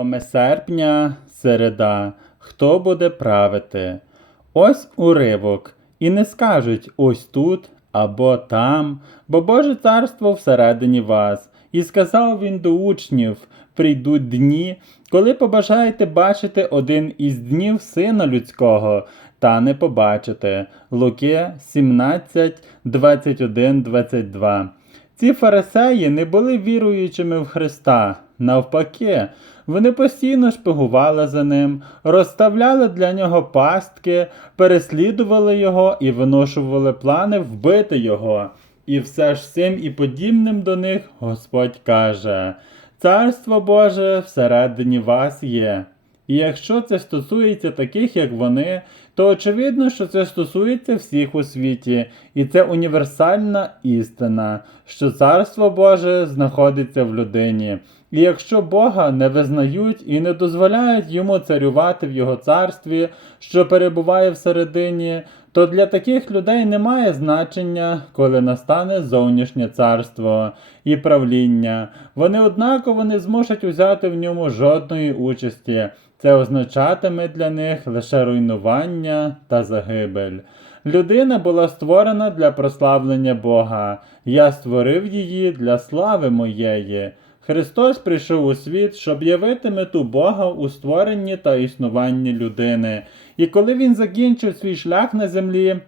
7 серпня, середа. Хто буде правити? Ось уривок. І не скажуть ось тут або там, бо Боже царство всередині вас. І сказав він до учнів: прийдуть дні, коли побажаєте бачити один із днів Сина Людського, та не побачите. Луки 17, 21, 22. Ці фарисеї не були віруючими в Христа. Навпаки, вони постійно шпигували за ним, розставляли для нього пастки, переслідували його і виношували плани вбити його. І все ж цим і подібним до них Господь каже: Царство Боже всередині вас є. І якщо це стосується таких, як вони, то очевидно, що це стосується всіх у світі, і це універсальна істина, що Царство Боже знаходиться в людині. І якщо Бога не визнають і не дозволяють йому царювати в його царстві, що перебуває всередині, то для таких людей немає значення, коли настане зовнішнє царство і правління. Вони однаково не зможуть узяти в ньому жодної участі. Це означатиме для них лише руйнування та загибель. Людина була створена для прославлення Бога. Я створив її для слави моєї. Христос прийшов у світ, щоб явити мету Бога у створенні та існуванні людини. І коли він закінчив свій шлях на землі,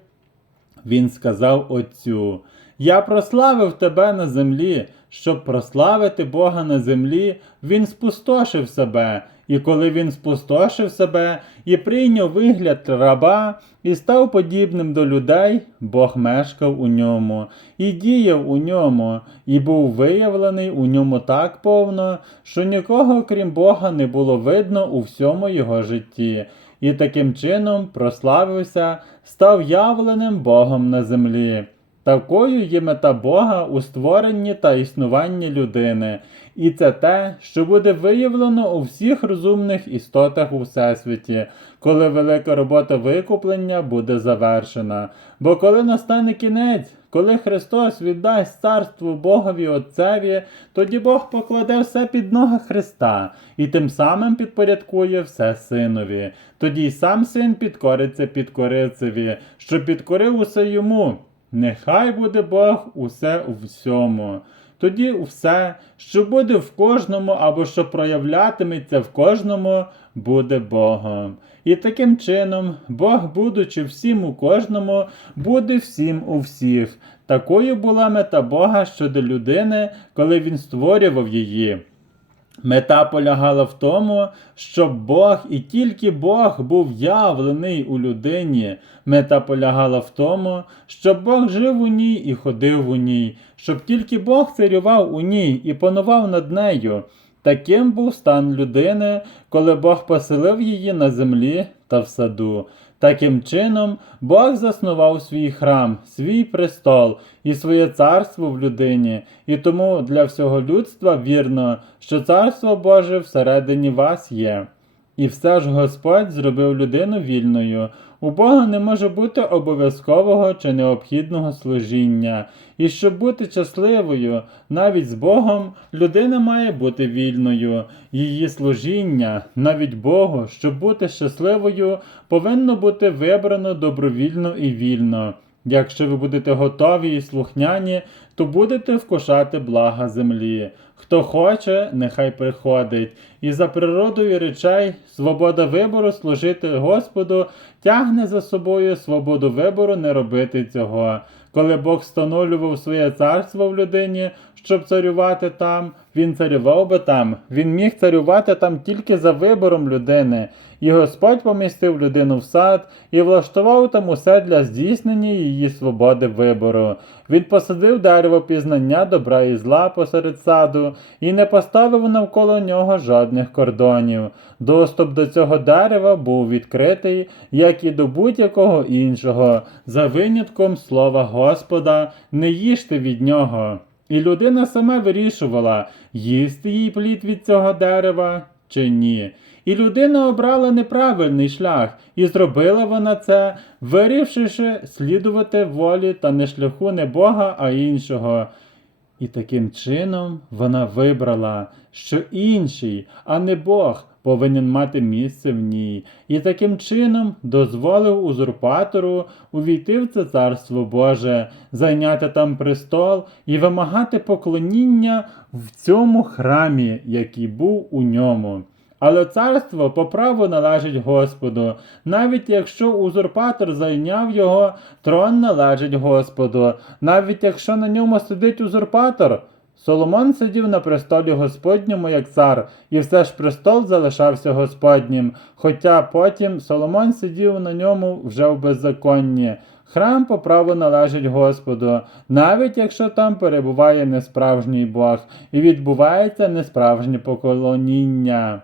він сказав Отцю: Я прославив тебе на землі, щоб прославити Бога на землі, він спустошив себе. І коли він спустошив себе і прийняв вигляд раба і став подібним до людей, Бог мешкав у ньому і діяв у ньому, і був виявлений у ньому так повно, що нікого, крім Бога, не було видно у всьому його житті, і таким чином прославився, став явленим Богом на землі. Такою є мета Бога у створенні та існуванні людини, і це те, що буде виявлено у всіх розумних істотах у Всесвіті, коли велика робота викуплення буде завершена. Бо коли настане кінець, коли Христос віддасть царство Богові Отцеві, тоді Бог покладе все під ноги Христа і тим самим підпорядкує все синові. Тоді й сам син підкориться підкорицеві, що підкорив усе йому. Нехай буде Бог усе у всьому. Тоді все, що буде в кожному або що проявлятиметься в кожному, буде Богом. І таким чином, Бог, будучи всім у кожному, буде всім у всіх. Такою була мета Бога щодо людини, коли він створював її. Мета полягала в тому, щоб Бог і тільки Бог був явлений у людині. Мета полягала в тому, щоб Бог жив у ній і ходив у ній, щоб тільки Бог царював у ній і панував над нею. Таким був стан людини, коли Бог поселив її на землі та в саду. Таким чином, Бог заснував свій храм, свій престол і своє царство в людині, і тому для всього людства вірно, що царство Боже всередині вас є. І все ж Господь зробив людину вільною. У Бога не може бути обов'язкового чи необхідного служіння. І щоб бути щасливою, навіть з Богом, людина має бути вільною. Її служіння, навіть Богу, щоб бути щасливою, повинно бути вибрано добровільно і вільно. Якщо ви будете готові і слухняні, то будете вкушати блага землі. Хто хоче, нехай приходить. І за природою речей свобода вибору служити Господу тягне за собою свободу вибору не робити цього. Коли Бог встановлював своє царство в людині, щоб царювати там, він царював би там. Він міг царювати там тільки за вибором людини. І Господь помістив людину в сад і влаштував там усе для здійснення її свободи вибору. Він посадив дерево пізнання добра і зла посеред саду і не поставив навколо нього жодних кордонів. Доступ до цього дерева був відкритий, як і до будь-якого іншого, за винятком слова Господа, не їжте від нього. І людина сама вирішувала, їсти їй плід від цього дерева чи ні. І людина обрала неправильний шлях, і зробила вона це, вирішивши слідувати волі та не шляху не Бога, а іншого. І таким чином вона вибрала, що інший, а не Бог, повинен мати місце в ній, і таким чином дозволив узурпатору увійти в це царство Боже, зайняти там престол і вимагати поклоніння в цьому храмі, який був у ньому. Але царство по праву належить Господу. Навіть якщо узурпатор зайняв його, трон належить Господу. Навіть якщо на ньому сидить узурпатор. Соломон сидів на престолі Господньому як цар, і все ж престол залишався Господнім, хоча потім Соломон сидів на ньому вже в беззаконні. Храм по праву належить Господу, навіть якщо там перебуває несправжній Бог і відбувається несправжнє поклоніння.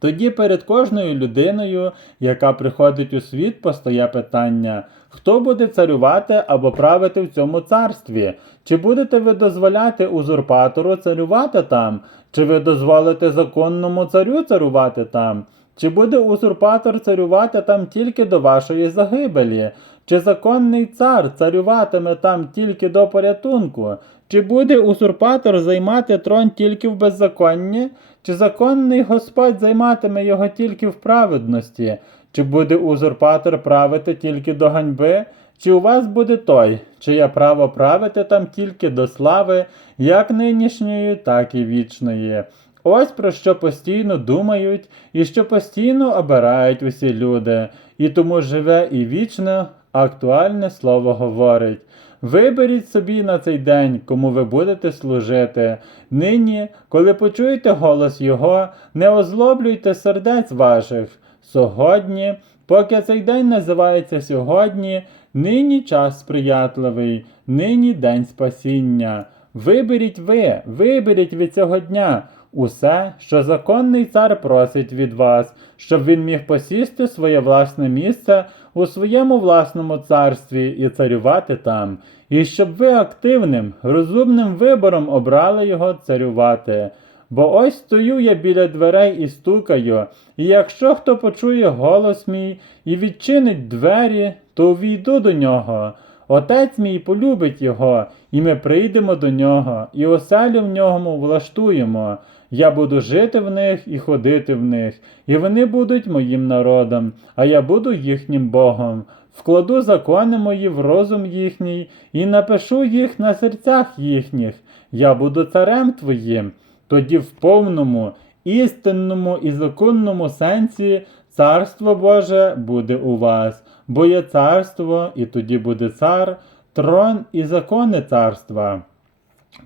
Тоді перед кожною людиною, яка приходить у світ, постає питання: хто буде царювати або правити в цьому царстві? Чи будете ви дозволяти узурпатору царювати там? Чи ви дозволите законному царю царювати там? Чи буде узурпатор царювати там тільки до вашої загибелі? Чи законний цар царюватиме там тільки до порятунку? Чи буде узурпатор займати трон тільки в беззаконні? Чи законний Господь займатиме його тільки в праведності? Чи буде узурпатор правити тільки до ганьби? Чи у вас буде той, чиє право правити там тільки до слави, як нинішньої, так і вічної? Ось про що постійно думають і що постійно обирають усі люди, і тому живе і вічне актуальне слово говорить. Виберіть собі на цей день, кому ви будете служити. Нині, коли почуєте голос Його, не озлоблюйте сердець ваших. Сьогодні, поки цей день називається сьогодні, нині час сприятливий, нині день спасіння. Виберіть ви, виберіть від цього дня усе, що законний цар просить від вас, щоб він міг посісти своє власне місце у своєму власному царстві і царювати там, і щоб ви активним, розумним вибором обрали його царювати. Бо ось стою я біля дверей і стукаю, і якщо хто почує голос мій і відчинить двері, то увійду до нього. Отець мій полюбить його, і ми прийдемо до нього, і оселю в ньому влаштуємо. Я буду жити в них і ходити в них, і вони будуть моїм народом, а я буду їхнім Богом. Вкладу закони мої в розум їхній, і напишу їх на серцях їхніх. Я буду царем твоїм. Тоді в повному, істинному і законному сенсі царство Боже буде у вас, бо є царство, і тоді буде цар, трон і закони царства.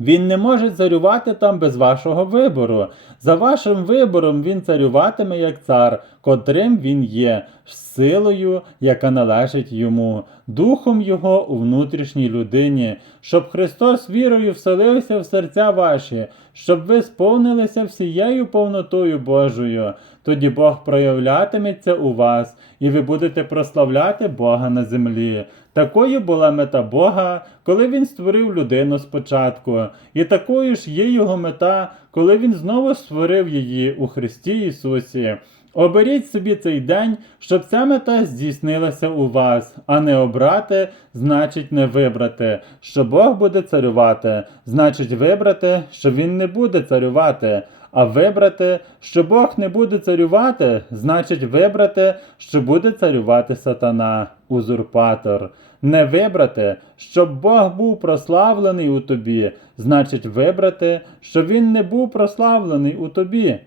Він не може царювати там без вашого вибору. За вашим вибором він царюватиме як цар, котрим він є, силою, яка належить йому, духом його у внутрішній людині, щоб Христос вірою вселився в серця ваші, щоб ви сповнилися всією повнотою Божою. Тоді Бог проявлятиметься у вас, і ви будете прославляти Бога на землі. Такою була мета Бога, коли Він створив людину спочатку, і такою ж є його мета, коли Він знову створив її у Христі Ісусі. Оберіть собі цей день, щоб ця мета здійснилася у вас, а не обрати, значить не вибрати, що Бог буде царювати, значить вибрати, що Він не буде царювати. А вибрати, що Бог не буде царювати, значить вибрати, що буде царювати сатана, узурпатор. Не вибрати, щоб Бог був прославлений у тобі, значить вибрати, що Він не був прославлений у тобі.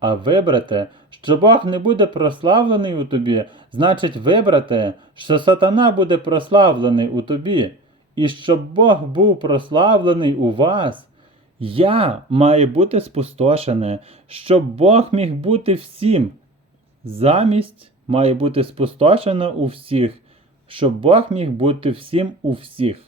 А вибрати, що Бог не буде прославлений у тобі, значить вибрати, що сатана буде прославлений у тобі, і щоб Бог був прославлений у вас. Я маю бути спустошене, щоб Бог міг бути всім. Замість має бути спустошено у всіх, щоб Бог міг бути всім у всіх.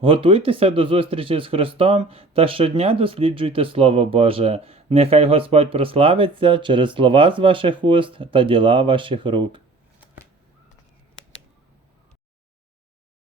Готуйтеся до зустрічі з Христом та щодня досліджуйте Слово Боже. Нехай Господь прославиться через слова з ваших уст та діла ваших рук.